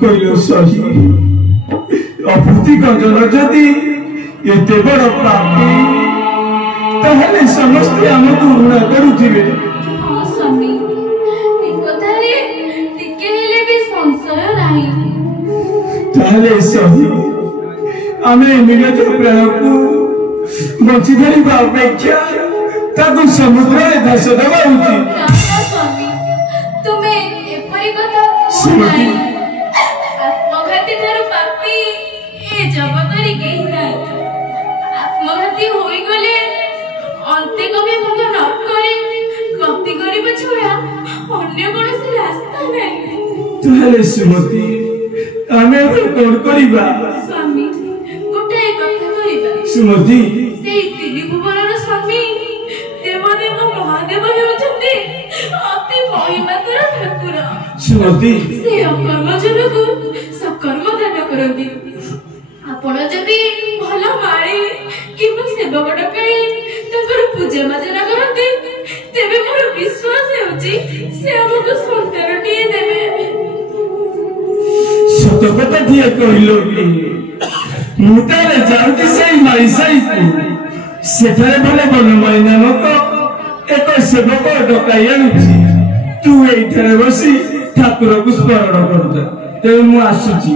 କହିଲ ସହି ଅପୃତି ଗଜନ ଯଦି ଏତେ ବଡ଼ ପାପୀ ତାହେଲେ ସମସ୍ତେ ଆମକୁ ଘୃଣା କରୁଥିବେ। ହଁ ସ୍ୱାମୀ, ଏ କଥାରେ ଟିକେ ହେଲେ ବି ସଂଶୟ ନାହିଁ। ତାହେଲେ ସହି ଆମେ ନିଜ ପ୍ରାଣକୁ ବଞ୍ଚି ଧରିବା ଅପେକ୍ଷା ତାକୁ ସମୁଦ୍ରରେ ଭାସ ଦେବା ଉଚିତ। ସ୍ୱାମୀ, ତୁମେ ଏପରି କଥା କୁହନାହିଁ। ଆତ୍ମଘାତୀ ଠାରୁ ପାପୀ ଏ ଜଗତରେ କେହି ନାହିଁ। ଆତ୍ମଘାତୀ ହୋଇଗଲେ ଅନ୍ତିକ ବିଭାଗ ନ କରି ଗତି କରିବା ଛଡ଼ା ଅନ୍ୟ କୌଣସି ରାସ୍ତା ନାହିଁ। ତାହେଲେ ସୁମତି ଆମେ କଣ କରିବା? ସ୍ୱାମୀ, ଗୋଟାଏ କଥା କରିବା। ସୁମତି, ସେଇ ତିନି ଭୁବନର ସ୍ୱାମୀ ଦେବଦେବ ମହାଦେବ ହେଉଛନ୍ତି ଅତି ମହିମାତର ଠାକୁର। ସୁମତି, ସେ ଅକର୍ମ ଜନକୁ ସକର୍ମ ଦାନ କରନ୍ତି। ଆପଣ ଯଦି ଭଲ ମାଳି କିମ୍ବା ସେବକ ଡକାଇ ତାଙ୍କର ପୂଜା ମାର୍ଜନା କରନ୍ତି ତେବେ ମୋର ବିଶ୍ୱାସ ହେଉଛି ସେ ଆମକୁ ସନ୍ତାନଟିଏ ଦେବେ। ସତ କଥାଟିଏ କହିଲ କି? ମୁଁ ତାହେଲେ ଯାଉଛି ସେଇ ମାଳିସାହିକୁ। ସେଠାରେ ଭଲ ବନମାଳି ନାମକ ଏକ ସେବକ ଡକାଇ ଆଣୁଛି। ତୁ ଏଇଠାରେ ବସି ଠାକୁରକୁ ସ୍ମରଣ କରୁଥା। ତେଣୁ ମୁଁ ଆସୁଛି।